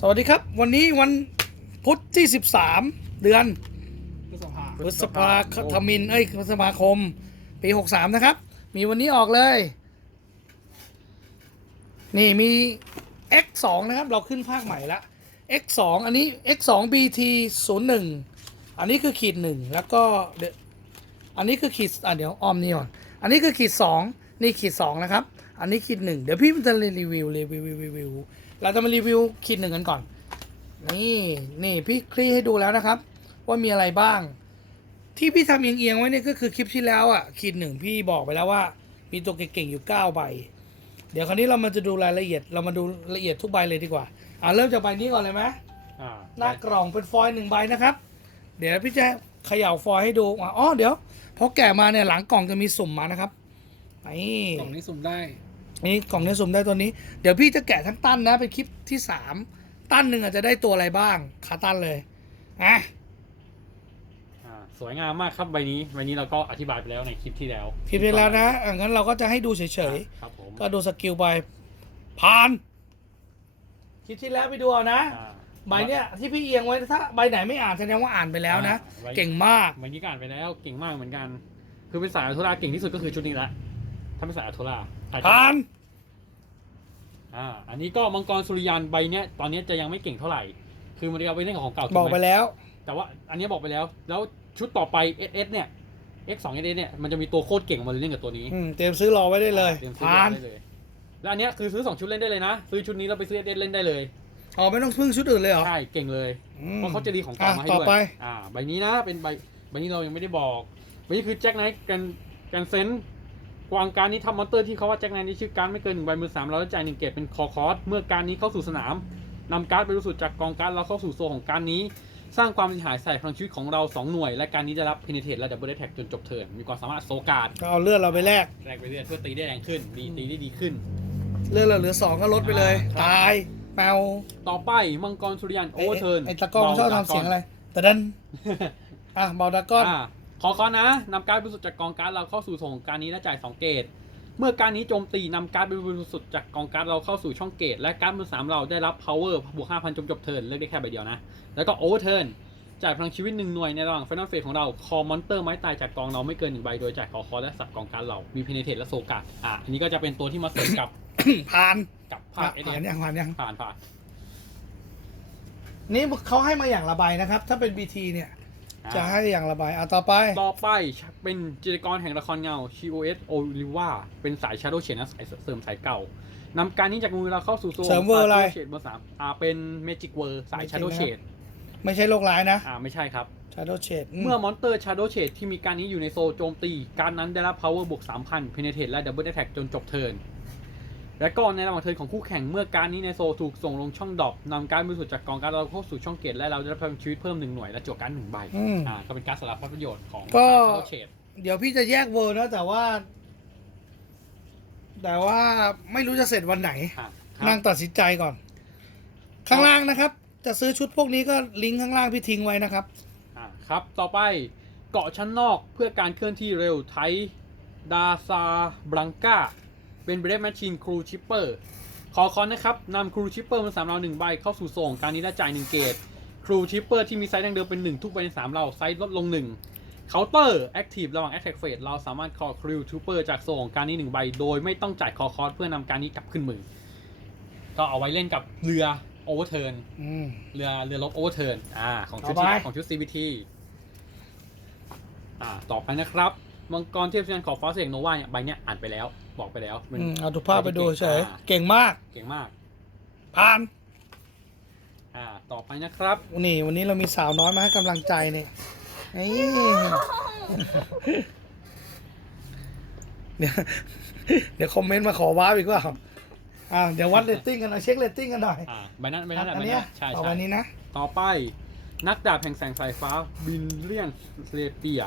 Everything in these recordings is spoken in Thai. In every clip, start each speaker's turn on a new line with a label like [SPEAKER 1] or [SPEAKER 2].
[SPEAKER 1] สวัสดีครับ วันนี้วันพุธที่ 13 เดือน
[SPEAKER 2] พฤษภา
[SPEAKER 1] พฤษภาธมินเอ้ยพฤษภาคม ปี 63 นะครับ มีวันนี้ออกเลย นี่มี X2 นะครับ เราขึ้นภาคใหม่ละ X2 อันนี้ X2 BT 01 อันนี้คือขีดหนึ่งแล้วก็เดี๋ยวอันนี้คือขีดอะเดี๋ยวออมนี่ก่อนอันนี้คือขีดสองนี่ขีดสองนะครับ อันนี้ขีดหนึ่งเดี๋ยวพี่มันจะรีวิวรีวิวรีวิวรีวิว เราจะมารีวิวขีดหนึ่งกันก่อน นี่นี่พี่คลี่ให้ดูแล้วนะครับ ว่ามีอะไรบ้าง ที่พี่ทำเอียงๆไว้เนี่ยก็คือคลิปที่แล้วอะขีดหนึ่งพี่บอกไปแล้วว่า มีตัวเก่งๆอยู่เก้าใบเดี๋ยวคราวนี้เรามาจะดูรายละเอียดเรามาดูละเอียดทุกใบเลยดีกว่าอ่าเริ่มจากใบนี้ก่อนเลยไหม
[SPEAKER 2] อ่า
[SPEAKER 1] หน้ากล่องเป็นฟอยล์หนึ่งใบนะครับ เดี๋ยวพี่จะเขย่าฟอยล์ให้ดูอะอ๋อเดี๋ยวพอแกะมาเนี่ยหลังกล่องจะมีสุ่มมานะครับนี่
[SPEAKER 2] กล่องนี้สุ่มได้
[SPEAKER 1] นี่กล่องนี้สุ่มได้ตัวนี้ เดี๋ยวพี่จะแกะทั้งตั้นนะ เป็นคลิปที่สามตั้นหนึ่งอาจจะได้ตัวอะไรบ้างขาตั้นเลยอะ
[SPEAKER 2] อ่าสวยงามมากครับใบนี้ใบนี้เราก็อธิบายไปแล้วในคลิปที่แล้ว
[SPEAKER 1] คลิปที่แล้วนะอะงั้นเราก็จะให้ดูเฉย
[SPEAKER 2] ครับผม
[SPEAKER 1] ๆ ก็ดูสกิลไปผ่านคลิปที่แล้วไปดูเอานะ
[SPEAKER 2] อ่า
[SPEAKER 1] ใบเนี้ยที่พี่เอียงไว้ถ้าใบไหนไม่อ่านแสดงว่าอ่านไปแล้วนะ
[SPEAKER 2] ใบ
[SPEAKER 1] เก่งมาก
[SPEAKER 2] ใบนี้ก็อ่านไปแล้วเก่งมากเหมือนกัน คือเป็นสายอัลโทราเก่งที่สุดก็คือชุดนี้ละถ้าเป็นสายอัลโทรา
[SPEAKER 1] ผ่าน
[SPEAKER 2] อ่าอันนี้ก็มังกรสุริยันใบเนี้ยตอนนี้จะยังไม่เก่งเท่าไหร่ คือมันเอาไปเล่นกับของเก่าถู
[SPEAKER 1] บอก
[SPEAKER 2] หม
[SPEAKER 1] ไปแล้ว
[SPEAKER 2] แต่ว่าอันนี้บอกไปแล้ว แล้วชุดต่อไป SS เนี่ย X2 SS เนี่ยมันจะมีตัวโคตรเก่งมาเลยเล่นกับตัวนี้
[SPEAKER 1] อืมเตรียมซื้อรอไว้ได้เลย
[SPEAKER 2] ตรีมซื้อ
[SPEAKER 1] ผ่าน
[SPEAKER 2] ได้เลยแล้วอันเนี้ยคือซื้อสองชุดเล่นได้เลยนะซื้อชุดนี้แล้วไปซื้อ SS เล่นได้เลย
[SPEAKER 1] อ๋อไม่ต้องพึ่งชุดอื่นเลยเหรอ
[SPEAKER 2] ใช่เก่งเลย
[SPEAKER 1] อืม
[SPEAKER 2] เพราะเขาจะดีของเก่ามาให้
[SPEAKER 1] อะต่อ
[SPEAKER 2] ด้วย
[SPEAKER 1] ไป
[SPEAKER 2] อ่าใบนี้นะเป็นใบใบนี้เรายังไม่ได้บอกใบนี้คือแจ็คไนท์กันกันเซน กวางการนี้ทำมอนเตอร์ที่เขาว่าแจ็คไนท์นี้ชื่อการดไม่เกินหนึ่งใบมือสามเราจะจ่ายหนึ่งเกตเป็นคอคอร์สเมื่อการนี้เข้าสู่สนามนำการ์ดไปรู้สุดจากกองการ์ดเราเข้าสู่โซนของการนี้ สร้างความเสียหายใส่พลังชีวิตของเรา 2 หน่วย และการนี้จะรับเพนิเทตและดับเบิลแท็กจนจบเทิร์นมีความสามารถโซการ์ด
[SPEAKER 1] ก็เอาเลือดเราไปแลก
[SPEAKER 2] แรงไปเรื่อยเพื่อตีได้แรงขึ้นดีตีได้ดีขึ้น
[SPEAKER 1] เลือดเราเหลือสองก็ลดไปเลย
[SPEAKER 2] ครับ
[SPEAKER 1] ตายแปว
[SPEAKER 2] ต่อไปมังกรสุริยันโอเวอร์เทิร์น
[SPEAKER 1] ไอ้ตะกร้องชอบทำเสียงอะไรแต่ดันอะเบาดากอน
[SPEAKER 2] อ่า ขอขอนะนำการ์ดบริสุทธิ์จากกองการ์ดเราเข้าสู่โซนของการนี้และจ่าย2เกตเมื่อการนี้โจมตีนำการ์ดบริสุทธิ์จากกองการ์ดเราเข้าสู่ช่องเกตและการ์ดมือสามเราได้รับ power บวก5,000จนจบเทิร์นเลือกได้แค่ใบเดียวนะ แล้วก็ overturn จ่ายพลังชีวิตหนึ่งหน่วยในระหว่าง final phase ของเรา คอมอนเตอร์ไม้ตายจากกองเราไม่เกินหนึ่งใบโดยจ่ายคอคอและสับกองการ์ดเรา มี penetrate และโซกาอ่าอันนี้ก็จะเป็นตัวที่มาเสริมกับ
[SPEAKER 1] ผ่าน
[SPEAKER 2] กับ
[SPEAKER 1] ผ่า
[SPEAKER 2] ภาคนเอ
[SPEAKER 1] ผ่านยังผ่านยัง
[SPEAKER 2] ผ่านผ่าน
[SPEAKER 1] นี่เขาให้มาอย่างระบายนะครับ ถ้าเป็น BT เนี่ย
[SPEAKER 2] อ่า
[SPEAKER 1] จะให้อย่างระบายอะต่อไป
[SPEAKER 2] ต่อไปเป็นจิตรกรแห่งละครเงา COS o l i v a เป็นสาย Shadow Chain นะสายเสริมสายเก่านำการนี้จากมือเราเข้าสู่โซน
[SPEAKER 1] เสริมเวอร์อะไร
[SPEAKER 2] เฉดเบอร์สามอ่าเป็น Magic w o r สาย
[SPEAKER 1] Magic
[SPEAKER 2] Shadow
[SPEAKER 1] นะ
[SPEAKER 2] Shade
[SPEAKER 1] ไม่ใช่โรคร้ายนะ
[SPEAKER 2] อ่าไม่ใช่ครับ
[SPEAKER 1] Shadow Shade
[SPEAKER 2] เมื่อมอนเตอร์ Shadow Shade ที่มีการนี้อยู่ในโซนโจมตี การนั้นได้รับ power บวก3,000 penetrate และ double attack จนจบเทิร์น และก็ในระหว่างเทิร์นของคู่แข่งเมื่อการนี้ในโซถูกส่งลงช่องดรอปนำการบริสุทธิ์จากกองการดเราเข้าสู่ช่องเกตและเราจะได้พลังชีวิตเพิ่มหนึ่งหน่วยและจวกการดหนึ่งใบ
[SPEAKER 1] อืม
[SPEAKER 2] อ่าก็เป็นการสลับประโยชน์ของ
[SPEAKER 1] ก็
[SPEAKER 2] สาย Shadow Shade
[SPEAKER 1] เดี๋ยวพี่จะแยกเวอร์นะแต่ว่า แต่ว่าไม่รู้จะเสร็จวันไหน
[SPEAKER 2] อะครับ
[SPEAKER 1] นั่งตัดสินใจก่อน ข้างล่างนะครับ จะซื้อชุดพวกนี้ก็ลิงก์ข้างล่างพี่ทิ้งไว้นะครับ
[SPEAKER 2] อะครับ ต่อไปเกาะชั้นนอกเพื่อการเคลื่อนที่เร็วไทดาซาบลังกา เป็นเบรดแมชชีนครูชิปเปอร์ขอคอนนะครับนำครูชิปเปอร์มาสามเราหนึ่งใบเข้าสู่ส่งการนี้และจ่ายหนึ่งเกตครูชิปเปอร์ที่มีไซส์ดังเดิมเป็นหนึ่งทุกใบในสามเราไซส์ลดลงหนึ่งเคาน์เตอร์แอคทีฟระหว่างแอคแท็กเฟสเราสามารถคอครูชิปเปอร์จากส่งการนี้หนึ่งใบโดยไม่ต้องจ่ายคอคอสเพื่อนำการนี้กลับขึ้นมือ ก็เอาไว้เล่นกับเรือโอเวอร์เทิร์น
[SPEAKER 1] อืม
[SPEAKER 2] เรือเรือรบโอเวอร์เทิร์นอ่าของชุด
[SPEAKER 1] ต่อไป
[SPEAKER 2] ที่ของชุด CBT อ่าต่อไปนะครับ มังกรเทพสัญญาณของฟอสเซกโนวาเนี่ยใบเนี้ยอ่านไปแล้ว บอกไปแล้วมัน
[SPEAKER 1] อืมเอาทุกภาพไปดูเฉย
[SPEAKER 2] อ่า
[SPEAKER 1] เก่งมาก
[SPEAKER 2] เก่งมาก
[SPEAKER 1] ผ่าน
[SPEAKER 2] อ่า ต่อไปนะครับ
[SPEAKER 1] นี่วันนี้เรามีสาวน้อยมาให้กำลังใจเนี่ยเอ้ยเดี๋ยวเดี๋ยวคอมเมนต์มาขอว้าวอีกว่าอ่าเดี๋ยววัดเรตติ้งกันหน่อยเช็คเรตติ้งกันหน่อย
[SPEAKER 2] อ่าใบนั้นใบนั้นแหละ
[SPEAKER 1] อั
[SPEAKER 2] ใบ
[SPEAKER 1] น
[SPEAKER 2] นั้
[SPEAKER 1] เนี้ย
[SPEAKER 2] นใช่
[SPEAKER 1] ต่อ
[SPEAKER 2] ใช่
[SPEAKER 1] ไปนี้นะ
[SPEAKER 2] ต่อไปนักดาบแห่งแสงสายฟ้าบินเลียนเซเปีย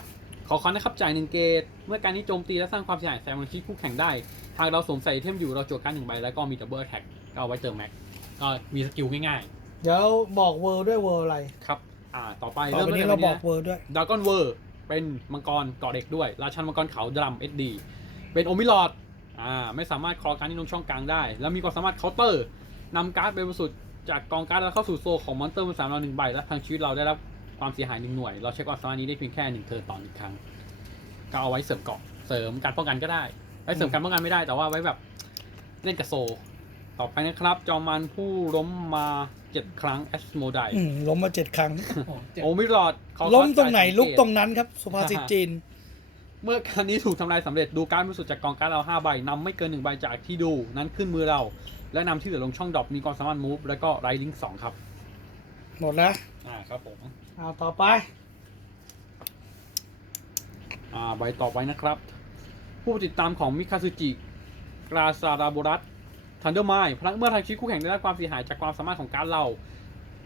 [SPEAKER 2] ขอคอนนะครับจ่ายหนึ่งเกต เมื่อการนี้โจมตีและสร้างความเสียหายแซมมันชีคู่แข่งได้หากเราสวมใส่ไอเทมอยู่เราโจทย์การหนึ่งใบแล้วก็มีดับเบิลแท็กก็เอาไว้เติมแม็กก็มีสกิลง่าย
[SPEAKER 1] เดี๋ยวบอกเวอร์ด้วยเวอร์อะไร
[SPEAKER 2] ๆครับ อ่าต่อไป
[SPEAKER 1] ต่อไปนี้เราบอกเวอร์ด้วย
[SPEAKER 2] ดากอนเวอร์เป็นมังกรเกาะเด็กด้วย ราชันมังกรเขาดรัมเอสดีเป็นโอมิลอดอ่าไม่สามารถคอการที่ลงช่องกลางได้ แล้วมีความสามารถเคาน์เตอร์นำการ์ดเบลสุดจากกองการ์ดแล้วเข้าสู่โซลของมอนเตอร์บนสามเราหนึ่งใบและทางชีวิตเราได้รับ ความเสียหายหนึ่งหน่วย เราใช้ความสามารถนี้ได้เพียงแค่หนึ่งเทิร์นต่อหนึ่งครั้ง ก็เอาไว้เสริมเกาะเสริมการป้องกันก็ได้ไว้เสริมการป้องกันไม่ได้แต่ว่าไว้แบบเล่นกับโซลต่อไปนะครับ จอมมันผู้ล้มมาเจ็ดครั้งแอสโมได
[SPEAKER 1] อืมล้มมาเจ็ดครั้ง
[SPEAKER 2] โอมิรอดเขา
[SPEAKER 1] ล้มตรงไหน
[SPEAKER 2] จ่ายสัเก
[SPEAKER 1] ลุกตรงนั้นครับ สุภาษิตจีน
[SPEAKER 2] เมื่อการนี้ถูกทำลายสำเร็จดูการดบริสุทธิ์จากกองการดเราห้าใบนำไม่เกินหนึ่งใบจากที่ดู นั้นขึ้นมือเรา และนำที่เหลือลงช่องดรอปมีความสามารถมูฟแล้วก็ไรลิงสองครับ
[SPEAKER 1] หมดแล้ว
[SPEAKER 2] อ่าครับผม
[SPEAKER 1] เอาต่อไป
[SPEAKER 2] อ่าใบต่อไปนะครับ ผู้ติดตามของมิคาซึจิกราซาราโบรัสทันเดอร์ไมพลังเมื่อทางชีวิตคู่แข่งได้รับความเสียหายจากความสามารถของการดเรา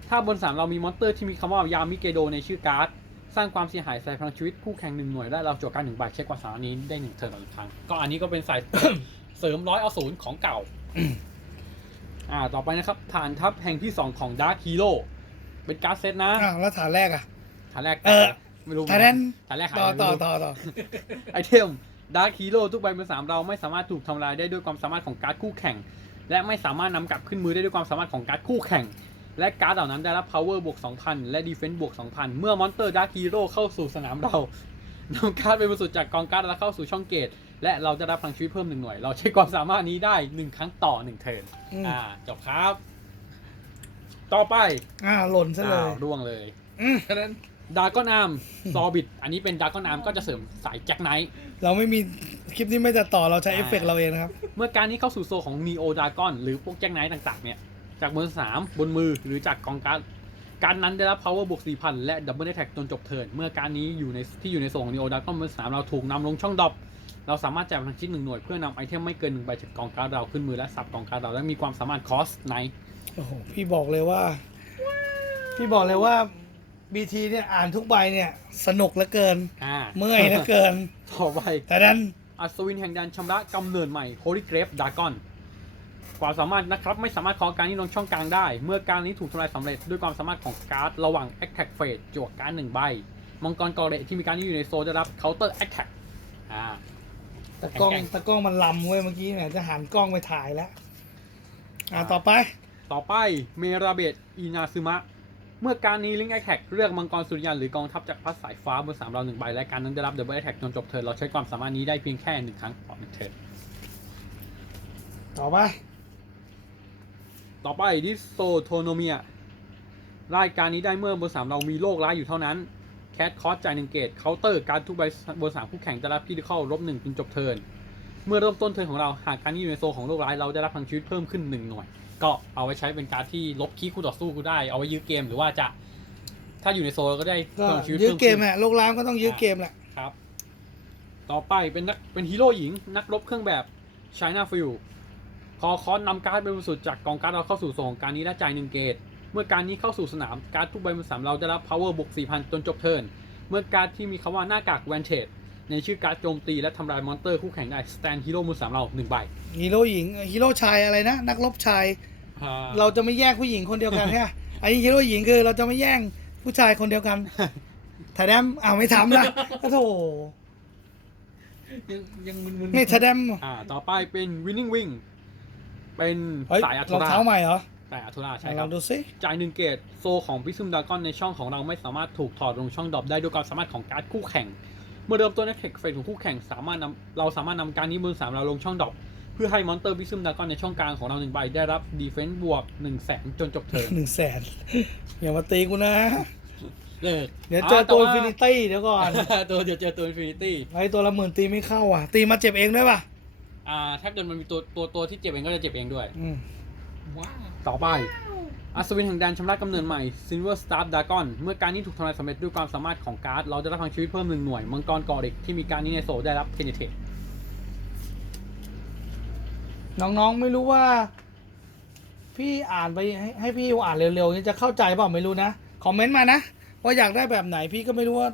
[SPEAKER 2] ถ้าบนสามเรามีมอนเตอร์ที่มีคำว่ายามิเกโดในชื่อการ์ด สร้างความเสียหายใส่พลังชีวิตคู่แข่งหนึ่งหน่วยได้เราจวดการหนึ่งใบเช็คความสามารถนี้ได้หนึ่งเทิร์นต่อหนึ่งครั้งก็อันนี้ก็เป็นสาย เสริมร้อยเอาศูนย์ของเก่า อ่า ต่อไปนะครับ ฐานทัพแห่งที่2ของดาร์คฮีโร่ เป็นการ์ดเซตนะ
[SPEAKER 1] อ้าวแล้วฐานแรกอะ
[SPEAKER 2] ฐานแรก
[SPEAKER 1] เออ
[SPEAKER 2] ไม่รู้
[SPEAKER 1] ฐานนั้น
[SPEAKER 2] ฐานแรกหาย
[SPEAKER 1] ต่อ
[SPEAKER 2] ไป
[SPEAKER 1] ต่อ
[SPEAKER 2] ไม่รู้
[SPEAKER 1] ต่อต่อ
[SPEAKER 2] ไอเทมดาร์คฮีโร่ทุกใบบนสามเราไม่สามารถถูกทำลายได้ด้วยความสามารถของการ์ดคู่แข่ง และไม่สามารถนำกลับขึ้นมือได้ด้วยความสามารถของการ์ดคู่แข่ง และการ์ดเหล่านั้นได้รับ power บวก2,000 และ defense บวก2,000 เมื่อมอนเตอร์ดาร์คฮีโร่เข้าสู่สนามเรานำการ์ดเป็นบรรสุดจากกองการ์ดแล้วเข้าสู่ช่องเกต และเราจะรับพลังชีวิตเพิ่มหนึ่งหน่วย เราใช้ความสามารถนี้ได้หนึ่งครั้งต่อหนึ่งเทิร์น
[SPEAKER 1] อืม
[SPEAKER 2] อ่าจบครับ ต่อไป
[SPEAKER 1] อ่าหล่นซะเล
[SPEAKER 2] อ้าวยร่วงเลย
[SPEAKER 1] อืม
[SPEAKER 3] ฉะนั้น
[SPEAKER 2] ดาร์กอนอาร์มซอบิดอันนี้เป็นดาร์กอนอาร์มก็จะเสริมสายแจ็คไนท์
[SPEAKER 1] เราไม่มีคลิปนี้ไม่ตัดต่อเราใช้
[SPEAKER 2] อ่า
[SPEAKER 1] เอฟเฟกต์เราเองนะครับ
[SPEAKER 2] เมื่อการนี้เข้าสู่โซของ Neo Dragon หรือพวกแจ็คไนท์ต่างๆ เนี่ย จากเบอร์สามบนมือหรือจากกองการดการนั้นได้รับ power บวก4,000 และ double attack จนจบเทิร์นเมื่อการนี้อยู่ในที่อยู่ในโซของ Neo Dragon เบอร์สามเราถูกนำลงช่องดรอปเราสามารถจ่ายพลังชิ้นหนึ่งหน่วยเพื่อนำไอเทมไม่เกินหนึ่งใบจากกองการดเราขึ้นมือและสับกองการดเราและมีความสามารถ cost night
[SPEAKER 1] โอ้โหพี่บอกเลยว่า พี่บอกเลยว่าบีทีเนี่ยอ่านทุกใบเนี่ย สนุกเหลือเกิน
[SPEAKER 2] อ่า
[SPEAKER 1] เมื่อยเหลือเกิน
[SPEAKER 2] ต่อไป
[SPEAKER 1] แต่ดัน
[SPEAKER 2] อัศวินแห่งแดนชำระกำเนิดใหม่ Holy Grave Dragon ความสามารถนะครับไม่สามารถขอการนี้ลงช่องกลางได้ เมื่อการนี้ถูกทำลายสำเร็จด้วยความสามารถของการ์ดระหว่าง Attack Phase จวกการ์ดหนึ่งใบ มังกรกอเรที่มีการนี้อยู่ในโซนได้รับ Counter Attack อ่า
[SPEAKER 1] ตะกล้อง
[SPEAKER 2] แข็งๆ
[SPEAKER 1] ตะกล้องมันลำเว้ยเมื่อกี้เนี่ยจะหันกล้องไปถ่ายแล้ว อ่าต่อไป
[SPEAKER 2] ต่อไปเมราเบตอินาซึมะ เมื่อการนี้ลิง Attack เลือกมังกรสุริยันหรือกองทัพจากพัดสายฟ้าบนสามเราหนึ่งใบและการนั้นได้รับ Double Attack จนจบเทิร์นเราใช้ความสามารถนี้ได้เพียงแค่หนึ่งครั้งต่อหนึ่งเทิร์น
[SPEAKER 1] ต่อไป
[SPEAKER 2] ต่อไปดิสโซโทโนเมียรายการนี้ได้เมื่อบนสามเรามีโรคร้ายอยู่เท่านั้นแคทคอสจ่ายหนึ่งเกตเคาน์เตอร์การทุกใบบนสามคู่แข่งจะรับพิธีเข้าลบหนึ่งจนจบเทิร์นเมื่อเริ่มต้นเทิร์นของเราหากการนี้อยู่ในโซนของโรคร้ายเราได้รับพลังชีวิตเพิ่มขึ้นหนึ่งหน่วย ก็เอาไว้ใช้เป็นการดที่ลบคีย์คู่ต่อสู้กูได้ เอาไว้ยื้อเกมหรือว่าจะ ถ้าอยู่ในโซนเราก็ได้
[SPEAKER 1] ก็
[SPEAKER 2] พลังชีวิต
[SPEAKER 1] ยื้อ
[SPEAKER 2] เพิ่ม
[SPEAKER 1] เก
[SPEAKER 2] ขึ้
[SPEAKER 1] ม
[SPEAKER 2] น
[SPEAKER 1] แหละโลกล้างก็ต้องยื้อเกมแหละ
[SPEAKER 2] ครับ ต่อไปเป็นนักเป็นฮีโร่หญิง นักรบเครื่องแบบช i น่าฟิลคอคอนนำการ์ดเป็นบริสุทธิ์จากกองการ์ดเราเข้าสู่ส่งการนี้และจ่ายหนึ่งเกต เมื่อการนี้เข้าสู่สนามการ์ดทุกใบบนสนามเราได้รับ power บวก4,000 จนจบเทิร์น เมื่อการ์ดที่มีคำว่าหน้ากากแวนเทจ ในชื่อการ์ดโจมตีและทำลายมอนเตอร์คู่แข่งได้สแตนฮีโร่มือสามเราหนึ่งใบ
[SPEAKER 1] ฮีโร่หญิงฮีโร่ชายอะไรนะ นักรบชาย เราจะไม่แยกผู้หญิงคนเดียวกันใช่ไหมอันนี้ฮีโร่หญิงคือเราจะไม่แย่งผู้ชายคนเดียวกันถ่ายแดมอ้าวไม่ทำนะก็โถ
[SPEAKER 3] ยังยังมึนๆ
[SPEAKER 1] ไม่ถ่ายแดม
[SPEAKER 2] อ่าต่อไปเป็น winning wing เป็น
[SPEAKER 1] เฮ้ย
[SPEAKER 2] สายอั
[SPEAKER 1] ร
[SPEAKER 2] ทุ
[SPEAKER 1] อง
[SPEAKER 2] รา
[SPEAKER 1] เท้าใหม่เหรอ
[SPEAKER 2] สายอัทุราใช่ค
[SPEAKER 1] เรา
[SPEAKER 2] รับ
[SPEAKER 1] ดูซิ
[SPEAKER 2] จ่ายหนึ่งเกตโซของพิซึมดากอนในช่องของเราไม่สามารถถูกถอดลงช่องดรอปได้ด้วยความสามารถของการ์ดคู่แข่ง เมื่อเริ่มต้นในเทคเฟสของคู่แข่งสามารถนำเราสามารถนำการนี้บนสามเราลงช่องดรอปเพื่อให้มอนเตอร์พิซึมดากอนในช่องกลางของเราหนึ่งใบได้รับดีเฟนซ์บวกหนึ่งแสนจนจบเทิร์น
[SPEAKER 1] หนึ่งแสนอย่ามาตีกูนะ
[SPEAKER 2] เลิก
[SPEAKER 1] เดี๋ยวเจอตัวอินฟินิตี้เดี๋ยวก่อน
[SPEAKER 2] ตัวเดี๋ยวเจอตัวอินฟินิตี้
[SPEAKER 1] ไอ้ตัวละหมื่นตีไม่เข้าอะ ตีมาเจ็บเองด้วยป่ะ
[SPEAKER 2] อ่า ถ้าเกิดมันมีตัวตัวตัวที่เจ็บเองก็จะเจ็บเองด้วย
[SPEAKER 1] อืม
[SPEAKER 3] ว้าว
[SPEAKER 2] ต่อไป อัศวินแห่งแดนชำระกำเนิดใหม่ Silver Star Dragon เมื่อการนี้ถูกทำลายสำเร็จด้วยความสามารถของการ์ด เราจะได้พลังชีวิตเพิ่มหนึ่งหน่วย มังกรกอริกที่มีการนี้ในโซลได้รับ Penetrate
[SPEAKER 1] น้องๆ ไม่รู้ว่า พี่อ่านไปให้ให้พี่อ่านเร็วๆนี่จะเข้าใจเปล่าไม่รู้นะ คอมเมนต์มานะ ว่าอยากได้แบบไหนพี่ก็ไม่รู้ว่า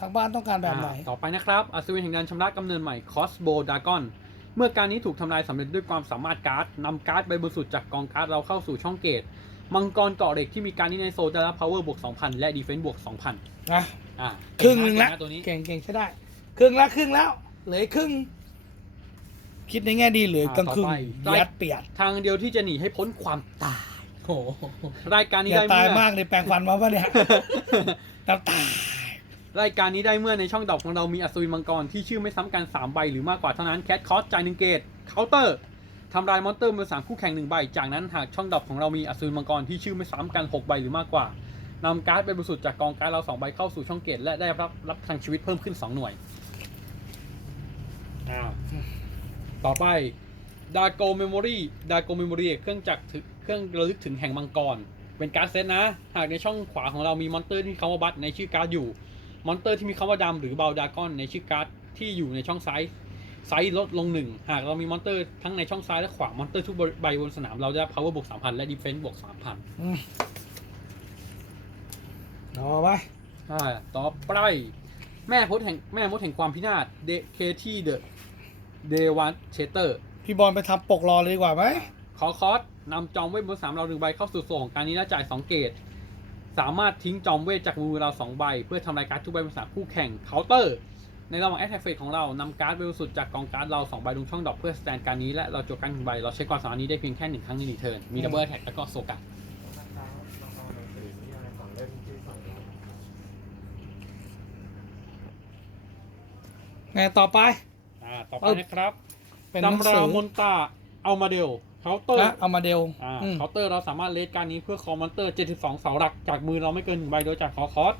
[SPEAKER 1] ทางบ้านต้องการแบบไหน
[SPEAKER 2] อ่าต่อไปนะครับ อัศวินแห่งแดนชำระกำเนิดใหม่ Crossbow Dragon เมื่อการนี้ถูกทำลายสำเร็จด้วยความสามารถการ์ดนำการ์ดใบบนสุดจากกองการ์ดเราเข้าสู่ช่องเกต มังกรเกาะเหล็กที่มีการนี้ในโซลได้รับ power บวก2,000 และ defense บวก2,000
[SPEAKER 1] นะ
[SPEAKER 2] อ่า
[SPEAKER 1] ครึ่งหนึ่งแล้ว
[SPEAKER 2] เก่ะตัวนี้
[SPEAKER 1] เก่งเก่งใช่ได้ ครึ่งแล้วครึ่งแล้วเหลืออกครึ่ง คิดในแง่ดีเหลืออก
[SPEAKER 2] อ่า
[SPEAKER 1] กลางครึ่ง
[SPEAKER 2] ต่อไป
[SPEAKER 1] ยัดเปียด
[SPEAKER 2] ทางเดียวที่จะหนีให้พ้นความตาย
[SPEAKER 1] โอ้โห
[SPEAKER 2] รายการนี้
[SPEAKER 1] อย่า
[SPEAKER 2] ได้
[SPEAKER 1] ตาย
[SPEAKER 2] เมื่อ
[SPEAKER 1] มากเลยแปลงฟันมาปะเนี่ยน้ำตาย
[SPEAKER 2] รายการนี้ได้เมื่อในช่องดอกของเรามีอัศวินมังกรที่ชื่อไม่ซ้ำกัน3ใบหรือมากกว่าเท่านั้นแคทคอสจ่ายหนึ่งเกตเคาน์เตอร์ ทำลายมอนเตอร์มือสามคู่แข่งหนึ่งใบ จากนั้นหากช่องดอกของเรามีอัศวินมังกรที่ชื่อไม่ซ้ำกัน 6 ใบหรือมากกว่านำการ์ดเป็นบริสุทธิ์จากกองการ์ดเรา 2 ใบเข้าสู่ช่องเกตและได้รับรับพลังชีวิตเพิ่มขึ้น 2 หน่วยอ่าต่อไปดาโกเมมโมรีดาโกเมมโมรีเครื่องจักรเครื่องระลึกถึงแห่งมังกร เป็นการ์ดเซตนะ หากในช่องขวาของเรามีมอนเตอร์ที่มีคำว่าบัตในชื่อการ์ดอยู่ มอนเตอร์ที่มีคำว่าดำหรือเบลดากอนในชื่อการ์ดที่อยู่ในช่องซ้าย ไซส์ลดลงหนึ่งหากเรามีมอนเตอร์ทั้งในช่องซ้ายและขวามอนเตอร์ทุกใบบนสนามเราได้รับ power บวก3,000และ defense บวก3,000
[SPEAKER 1] อืมเอาไป
[SPEAKER 2] อ่าต่อไป แม่มดแห่งแม่มดแห่งความพินาศเดเคที่เดอะเดวันเชเตอร์
[SPEAKER 1] พี่บอลไปทำปกรอเลยดีกว่าไหม
[SPEAKER 2] ขอคอสนำจอมเวทบนสามเราหนึ่งใบเข้าสู่โซนของการนี้และจ่าย2เกต สามารถทิ้งจอมเวทจากมือเรา2ใบ เพื่อทำลายการ์ดทุกใบบนสนามคู่แข่งเคาน์เตอร์ ในระหว่างแอตแทกเฟสของเรานำการ์ดบริสุทธิ์จากกองการ์ดเรา2ใบลงช่องดอกเพื่อสแตนการนี้และเราโจกการหนึ่งใบเราใช้ความสามารถนี้ได้เพียงแค่หนึ่งครั้งในหนึ่งเทิร์นมีดับเบิลแท็กแล้วก็โซกัด
[SPEAKER 1] ไงต่อไป
[SPEAKER 2] อ่าต่อไป
[SPEAKER 1] เอ้า
[SPEAKER 2] นะครับ
[SPEAKER 1] เป็นหนัง
[SPEAKER 2] ตำ
[SPEAKER 1] สื
[SPEAKER 2] รา
[SPEAKER 1] อ
[SPEAKER 2] มนตาเอามาเดลเคาน์เตอร์
[SPEAKER 1] นะเอามาเดล
[SPEAKER 2] อ่า
[SPEAKER 1] อืม
[SPEAKER 2] เคาน์เตอร์เราสามารถเลสการนี้เพื่อคอมมอนเตอร์ 72 เสาหลักจากมือเราไม่เกินหนึ่งใบโดยจากคอคอส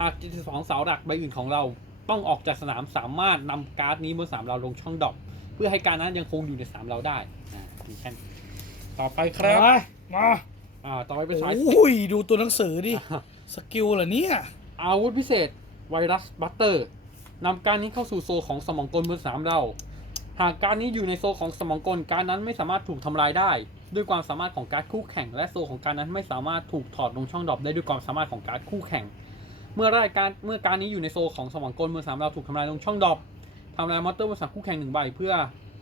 [SPEAKER 2] หาก 72 เสาหลักใบอื่นของเรา ต้องออกจากสนามสามารถนำการ์ดนี้บนสนามเราลงช่องดอกเพื่อให้การนั้นยังคงอยู่ในสนามเราได้อ่ามีแค่นี้ต่อไปครับ
[SPEAKER 1] ไปมา
[SPEAKER 2] อ่าต่อไปเป็นสาย
[SPEAKER 1] โอ้ยดูตัวหนังสือดิ
[SPEAKER 2] อ่า
[SPEAKER 1] สกิลเหรอเนี่ย
[SPEAKER 2] อาวุธพิเศษไวรัสบัตเตอร์นำการนี้เข้าสู่โซลของสมองกลบนสนามเรา หากการนี้อยู่ในโซลของสมองกลการนั้นไม่สามารถถูกทำลายได้ ด้วยความสามารถของการ์ดคู่แข่ง และโซลของการนั้นไม่สามารถถูกถอดลงช่องดรอปได้ด้วยความสามารถของการ์ดคู่แข่ง เมื่อรายการเมื่อการนี้อยู่ในโซลของสมองกลบนสนามเราถูกทำลายลงช่องดรอปทำลายมอนเตอร์บนสนามคู่แข่งหนึ่งใบเพื่อ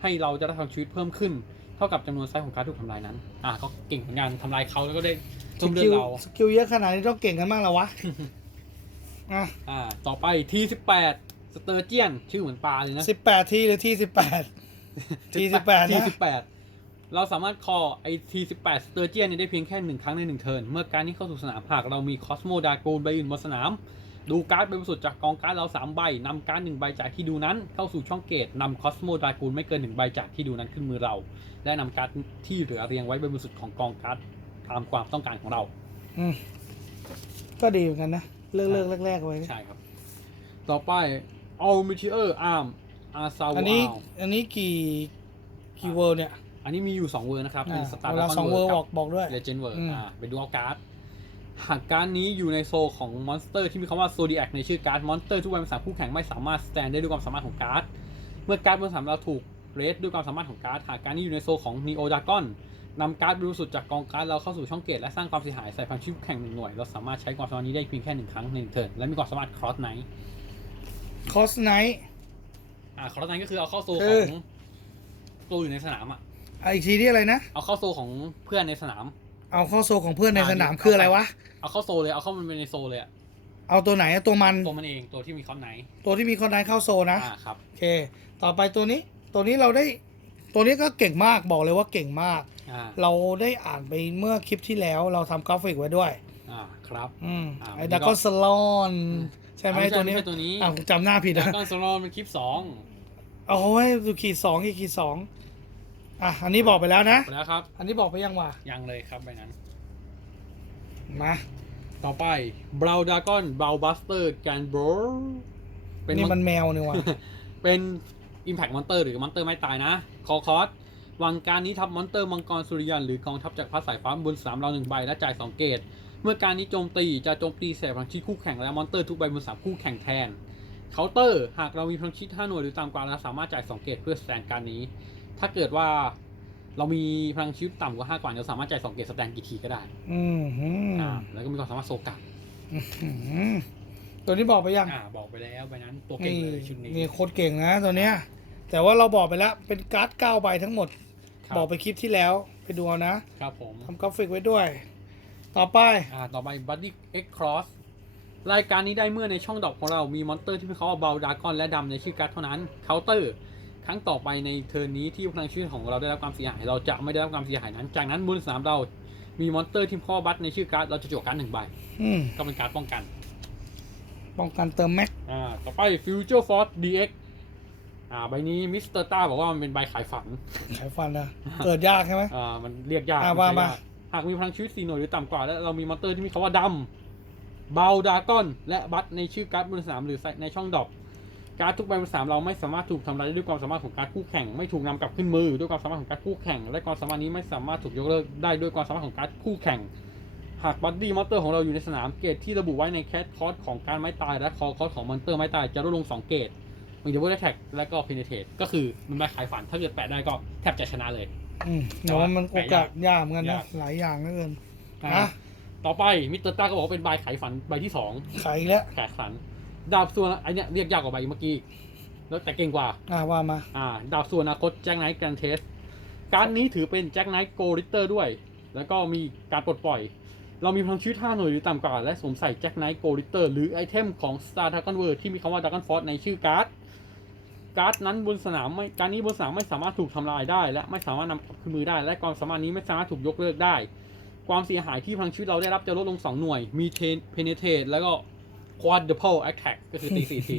[SPEAKER 2] ให้เราจะได้ทำชีวิตเพิ่มขึ้น เท่ากับจำนวนไซส์ของการ์ดถูกทำลายนั้น อ่าก็เก่งเหมือนกันทำลายเขาแล้วก็ได้
[SPEAKER 1] ส
[SPEAKER 2] เพิ่มเลือ
[SPEAKER 1] กิ
[SPEAKER 2] ด
[SPEAKER 1] ล
[SPEAKER 2] เรา
[SPEAKER 1] สกิลเยอะขนาดนี้ต้องเก่งกันบ้างแล้ววะอะ
[SPEAKER 2] อ่าต่อไป T18 สเตอร์เจียนชื่อเหมือนปลาเลยนะ
[SPEAKER 1] สิบแปดทีหรือที่สิบแปด T18 นะ
[SPEAKER 2] T18 เราสามารถคอไอ T18 สเตอร์เจียนนี้ได้เพียงแค่หนึ่งครั้งในหนึ่งเทิร์นเมื่อการนี้เข้าสู่สนามหากเรามีคอสโมดาโกนใบอื่นบนสนาม ดูการ์ดเป็นสุดจากกองการ์ดเราสามใบนำการ์ดหนึ่งใบจากที่ดูนั้น เข้าสู่ช่องเกตนำคอสโมดาโกนไม่เกินหนึ่งใบจากที่ดูนั้นขึ้นมือเรา และนำการ์ดที่เหลือเรียงไว้เป็นสุดของกองการ์ดตามความต้องการของเรา
[SPEAKER 1] อืมก็ดีเหมือนกันนะเลิกเลิกแรกๆไว้
[SPEAKER 2] ใช่ครับ ต่อไป All Meteor Arm อาซาว
[SPEAKER 1] อันนี้า
[SPEAKER 2] ว
[SPEAKER 1] อันนี้กี่กี่เวิร์เนี่ย
[SPEAKER 2] อันนี้มีอยู่ 2 เวอร์นะครับ
[SPEAKER 1] อ่า
[SPEAKER 2] เป็นสตาร์
[SPEAKER 1] เวลาสองเวิร์บอกบอกด้วย
[SPEAKER 2] เลเจนด์เวอร์
[SPEAKER 1] อืม
[SPEAKER 2] อ่าเป็นดูอัลการ์ดหากการ์ดนี้อยู่ในโซลของมอนสเตอร์ที่มีคำว่าโซดีแอคในชื่อการ์ดมอนสเตอร์ทุกใบเป็นสามคู่แข่งไม่สามารถสแตนได้ด้วยความสามารถของการ์ดเมื่อการ์ดบนสนามเราถูกเรสด้วยความสามารถของการ์ดหากการ์ดนี้อยู่ในโซลของนีโอดากอนนำการ์ดบริสุทธิ์จากกองการ์ดเราเข้าสู่ช่องเกตและสร้างความเสียหายใส่พังชิปแข่งหนึ่งหน่วย เราสามารถใช้ความสามารถนี้ได้เพียงแค่หนึ่งครั้งในหนึ่งเทิร์นและมีความสามารถครอสไนท์
[SPEAKER 1] คอสไนท์
[SPEAKER 2] อ่าครอสไนท์ก็คือเอาเข้าโซล
[SPEAKER 1] คื
[SPEAKER 2] ข
[SPEAKER 1] อ
[SPEAKER 2] องตัวอยู่ในสนามอะ
[SPEAKER 1] อะอีกทีที่อะไรนะ
[SPEAKER 2] เอาเข้าโซลของเพื่อนในสนาม
[SPEAKER 1] เอาเข้าโซของเพื่อนใน
[SPEAKER 2] อ่า
[SPEAKER 1] สนาม
[SPEAKER 2] นี่
[SPEAKER 1] คืออะไรวะ
[SPEAKER 2] เอาเข้าโซลเลย เอาเข้ามันเป็นในโซลเลยอะ
[SPEAKER 1] เอาตัวไหนอะตัวมัน
[SPEAKER 2] ตัวมันเอง ตัวที่มีคอนไหน
[SPEAKER 1] ตัวที่มีคอนไนท์เข้าโซนะ
[SPEAKER 2] อ่าครับ
[SPEAKER 1] โอเค ต่อไปตัวนี้ ตัวนี้เราได้ ตัวนี้ก็เก่งมาก บอกเลยว่าเก่งมาก
[SPEAKER 2] อ่า
[SPEAKER 1] เราได้อ่านไปเมื่อคลิปที่แล้ว เราทำกราฟิกไว้ด้วย
[SPEAKER 2] อ่า ครับ
[SPEAKER 1] อืม
[SPEAKER 2] อ่า
[SPEAKER 1] ไอ้
[SPEAKER 2] มันก็
[SPEAKER 1] ดักกอนสลอน ใช่ไหม
[SPEAKER 2] อ่า
[SPEAKER 1] ตัวนี้
[SPEAKER 2] ใช่ตัวนี้
[SPEAKER 1] อ่าผมจำหน้าผิด
[SPEAKER 2] แล้
[SPEAKER 1] นะ
[SPEAKER 2] วก็โซลเป็นคลิปสอง
[SPEAKER 1] เอาไว้ดูขีดสองขีดขีดสอง อะอันนี้บอกไปแล้วนะ
[SPEAKER 2] ไปแล้วครับ
[SPEAKER 1] อันนี้บอกไปยังวะ
[SPEAKER 2] ยังเลยครับใบนั้น
[SPEAKER 1] มา
[SPEAKER 2] ต่อไปบราวดากอนบราวบัสเตอร์แกนโบรเป็น
[SPEAKER 1] นี่มันแมวนี่วะ
[SPEAKER 2] เป็น Impact Monster หรือ Monster ไม่ตายนะ คอคอสวางการนี้ทับมอนเตอร์มังกรสุริยันหรือกองทัพจากรพรรดิสายฟ้าบนสามเราหนึ่งใบและจ่ายสองเกต เมื่อการนี้โจมตีจะโจมตีใส่พลังชีวิตคู่แข่งและมอนเตอร์ทุกใบบนสามคู่แข่งแทนเคาน์เตอร์ หากเรามีพลังชีวิต5หน่วยหรือต่ำกว่าเราสามารถจ่าย2เกตเพื่อสแตนการนี้ ถ้าเกิดว่า เรามีพลังชีวิตต่ำกว่า5กว่าเราสามารถจ่าย2เกตสแตนกี่ทีก็ได้
[SPEAKER 1] อืมหืม
[SPEAKER 2] อ่าแล้วก็มีความสามารถโซกัด
[SPEAKER 1] หืมตัวนี้บอกไปยัง
[SPEAKER 2] อ่าบอกไปแล้วใบนั้นตัวเก่ง
[SPEAKER 1] นี่
[SPEAKER 2] เลยชุดนี้
[SPEAKER 1] นี่โคตรเก่งนะตัวเนี้ย แต่ว่าเราบอกไปแล้วเป็นการ์ดเก้าใบทั้งหมด
[SPEAKER 2] ครับ
[SPEAKER 1] บอกไปคลิปที่แล้วไปดูเอานะ
[SPEAKER 2] ครับผม
[SPEAKER 1] ทำกราฟิกไว้ด้วย ต่อไป
[SPEAKER 2] อ่าต่อไป Buddy X Cross รายการนี้ได้เมื่อในช่องดอกของเรามีมอนเตอร์ที่มีเขาว่าเบาดากอนและดำในชื่อการ์ดเท่านั้นเคาน์เตอร์ ครั้งต่อไปในเทิร์นนี้ที่พลังชีวิตของเราได้รับความเสียหาย เราจะไม่ได้รับความเสียหายนั้น จากนั้นบนสนามเรามีมอนสเตอร์ที่พ่อบัตในชื่อการ์ดเราจะจวกการ์ดหนึ่งใบ
[SPEAKER 1] อืม
[SPEAKER 2] ก็เป็นการ์ดป้องกัน
[SPEAKER 1] ป้องกันเติมแม็ก
[SPEAKER 2] อ่าต่อไป Future Force DX อ่าใบนี้มิสเตอร์ต้าบอกว่ามันเป็นใบขายฝัน
[SPEAKER 1] ขายฟันนะเกิดยากใช่ไหม
[SPEAKER 2] อ่ามันเรียกยาก
[SPEAKER 1] อะ
[SPEAKER 2] น
[SPEAKER 1] ว่า
[SPEAKER 2] ใช้ยก
[SPEAKER 1] มา
[SPEAKER 2] หากมีพลังชีวิต4หน่วยหรือต่ำกว่า และเรามีมอนสเตอร์ที่มีคำว่าดำเบาดากอน และบัตในชื่อการ์ดบนสนามหรือในช่องดรอป การ์ดทุกใบบนสนามเราไม่สามารถถูกทำลายได้ด้วยความสามารถของการดคู่แข่งไม่ถูกนำกลับขึ้นมือด้วยความสามารถของการดคู่แข่ง และความสามารถนี้ไม่สามารถถูกยกเลิกได้ด้วยความสามารถของการดคู่แข่ง หากบัดดี้มอนสเตอร์ของเราอยู่ในสนามเกรดที่ระบุไว้ในแคสคอร์สของการไม้ตายและคอคอร์สของมอนสเตอร์ไม้ตายจะลดลง2เกรดมีดับเบิลแท็กและก็เพนเทตก็คือมันมาขายฝันถ้าเกิดแปะได้ก็แทบจะชนะเลย
[SPEAKER 1] อืมแต่ว่ามันโอกาสยากเหมือนกันนะ
[SPEAKER 2] ยาก
[SPEAKER 1] หลายอย่างเหลือเกิน
[SPEAKER 2] อะ
[SPEAKER 1] อะ
[SPEAKER 2] ต่อไปมิสเตอร์ต้าก็บอกว่าเป็นใบขายฝันใบที่
[SPEAKER 1] ขายอีกแล้ว
[SPEAKER 2] 2ขายฝัน ดาบส่วนไอเนี้ยเรียกยากกว่าใบเมื่อกี้อีกแล้วแต่เก่งกว่า
[SPEAKER 1] อ่าว่ามา
[SPEAKER 2] อ่า ดาบส่วนอนาคตแจ็คไนท์การเทส การดนี้ถือเป็นแจ็คไนท์โกริเตอร์ด้วย แล้วก็มีการปลดปล่อย เรามีพลังชีวิต5หน่วยหรือต่ำกว่า และสวมใส่แจ็คไนท์โกริเตอร์หรือไอเทมของ Star Dragon World ที่มีคำว่า Dragon Force ในชื่อการ์ด การ์ดนั้นบนสนามไม่ การนี้บนสนามไม่สามารถถูกทำลายได้ และไม่สามารถนำกลับขึ้นมือได้ และความสามารถนี้ไม่สามารถถูกยกเลิกได้ ความเสียหายที่พลังชีวิตเราได้รับจะลดลง 2 หน่วย มีเทนเพเนเทตแล้วก็ quadruple attack ก็คือตีสี่ที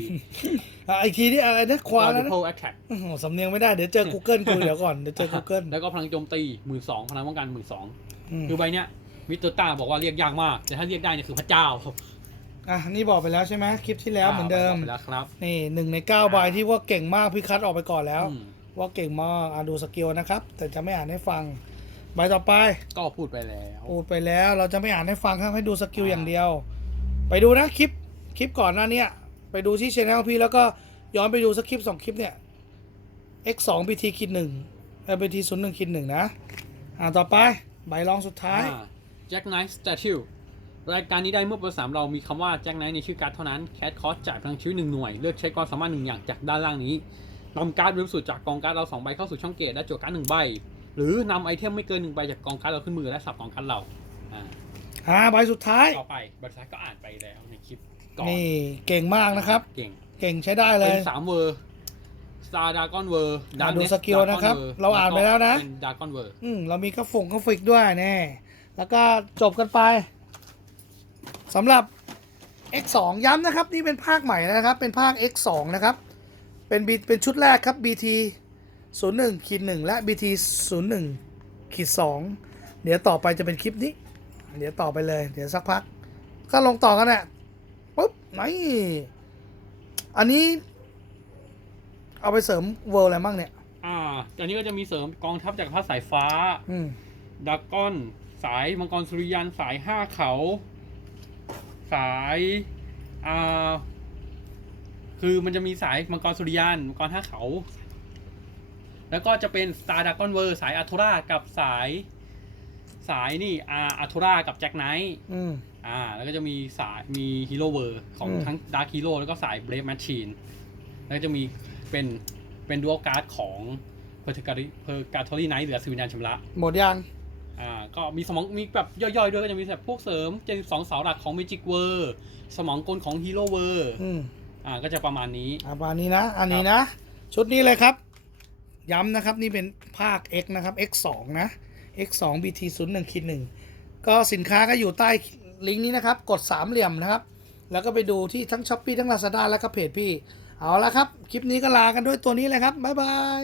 [SPEAKER 1] อะอีกทีที่อะไรนะควาแล้วนะ
[SPEAKER 2] quadruple attack
[SPEAKER 1] อื้อหือสำเนียงไม่ได้ เดี๋ยวเจอ Google กูเดี๋ยวก่อน เดี๋ยวเจอ Google
[SPEAKER 2] แล้วก็พลังโจมตีหมื่นสองพลังป้องกันหมื่นสอง
[SPEAKER 1] อืม
[SPEAKER 2] คือใบเนี้ยมิสเตอร์ต้าบอกว่าเรียกยากมาก แต่ถ้าเรียกได้เนี่ยคือพระเจ้า
[SPEAKER 1] อะ นี่บอกไปแล้วใช่ไหมคลิปที่แล้วเหมือนเดิมา
[SPEAKER 2] ไปแล้วครับ
[SPEAKER 1] นี่หนึ่งในเก้าใบที่ว่าเก่งมากพี่คัดออกไปก่อนแล้ว
[SPEAKER 2] อืม
[SPEAKER 1] ว่าเก่งมากอะดูสกิลนะครับ แต่จะไม่อ่านให้ฟัง ใบต่อไป
[SPEAKER 2] ก็พูดไปแล้ว
[SPEAKER 1] พูดไปแล้วเราจะไม่อ่านให้ฟังครับให้ดูสกิลอย่างเดียว ไปดูนะคลิป คลิปก่อนหน้าเนี้ยไปดูที่ช anel พี่แล้วก็ย้อนไปดูสักคลิปสองคลิปเนี่ย x 2 bt คิดหนึ่งเออ bt ศูนย์หนึ่งคิดหนึ่งนะ อ่าต่อไปใบรองสุดท้าย
[SPEAKER 2] แจ็คไนท์สแตทิวรายการนี้ได้เมื่อประสามเรามีคำว่าแจ็คไนท์ในชื่อการ์ดเท่านั้น แคทคอสจ่ายพลังชีวิตหนึ่งหน่วย เลือกใช้ความสามารถหนึ่งอย่างจากด้านล่างนี้นำการ์ดบริสุทธิ์จากกองการ์ดเราสองใบเข้าสู่ช่องเกตและจวดการ์ดหนึ่งใบ หรือนำไอเทมไม่เกินหนึ่งใบจากกองการ์ดเราขึ้นมือและสับกองการ์ดเรา อ่า
[SPEAKER 1] อ่าใบสุดท้าย
[SPEAKER 2] ต่อไปบริษัทก็อ่านไปแล้วในคลิป ก่อน
[SPEAKER 1] นี่เก่งมากนะครับ
[SPEAKER 2] เก่ง
[SPEAKER 1] เก่งใช้ได้เล
[SPEAKER 2] เป็
[SPEAKER 1] ย
[SPEAKER 2] นสามเวอร์สตาร์ดากอนเวอร์
[SPEAKER 1] อ่าดูสกิลนะครับ เราอ่านไปแล้วนะ
[SPEAKER 2] เป็นดากอนเวอร์
[SPEAKER 1] อืมเรามีกระฝงกระฟิกด้วยแน่แล้วก็จบกันไปสำหรับ X2 ย้ำนะครับ นี่เป็นภาคใหม่นะครับ เป็นภาค X2 นะครับ เป็น B เป็นชุดแรกครับ BT 01ขีด1และ BT 01ขีด2เดี๋ยวต่อไปจะเป็นคลิปนี้ เดี๋ยวต่อไปเลย เดี๋ยวสักพัก ก็ลงต่อกันแหละ ปุ๊บนี่อันนี้ เอาไปเสริมเวิร์อะไรบ้างเนี่ย
[SPEAKER 2] อ่า อันนี้ก็จะมีเสริมกองทัพจากรพรรดิสายฟ้า
[SPEAKER 1] อืม
[SPEAKER 2] ดากอน สายมังกรสุริยัน สายห้าเขา สายอ่าคือมันจะมีสายมังกรสุริยัน มังกรห้าเขา แล้วก็จะเป็นสตาร์ดากอนเวอร์สายอาร์โทรากับสาย สายนี่อาอาร์โทรากับแจ็คไนท์
[SPEAKER 1] อืม
[SPEAKER 2] อ่า แล้วก็จะมีสายมีฮีโร่เวอร์ของ
[SPEAKER 1] อืม
[SPEAKER 2] ทั้งดาร์ h ฮีโร่แล้วก็สายเบรฟแมชชีนแล้วก็จะมีเป็นเป็นดูอัลการ์ดของเพอร์เทการีเพอร์การ์ทอรี่ไนท์หรือสวินดานชำระ
[SPEAKER 1] หมดยัง
[SPEAKER 2] อ่าก็มีสมองมีแบบย่อยๆด้วยก็จะมีแบบพวกเสริมเจนสองเสาหลักของ Magic w o r สมองกลของ Hero w o r
[SPEAKER 1] อืม
[SPEAKER 2] อ่าก็จะประมาณนี้
[SPEAKER 1] อ่าประมาณนี้นะ อันนี้นะ ชุดนี้เลยครับ ย้ำนะครับนี่เป็นภาค X นะครับ X 2 นะ X 2 BT 0 1 คิด1ก็สินค้าก็อยู่ใต้ ลิงก์นี้นะครับ กดสามเหลี่ยมนะครับ แล้วก็ไปดูที่ทั้งช้อปปี้ทั้ง Lazada แล้วก็เพจพี่ เอาละครับ คลิปนี้ก็ลากันด้วยตัวนี้เลยครับ บ๊ายบาย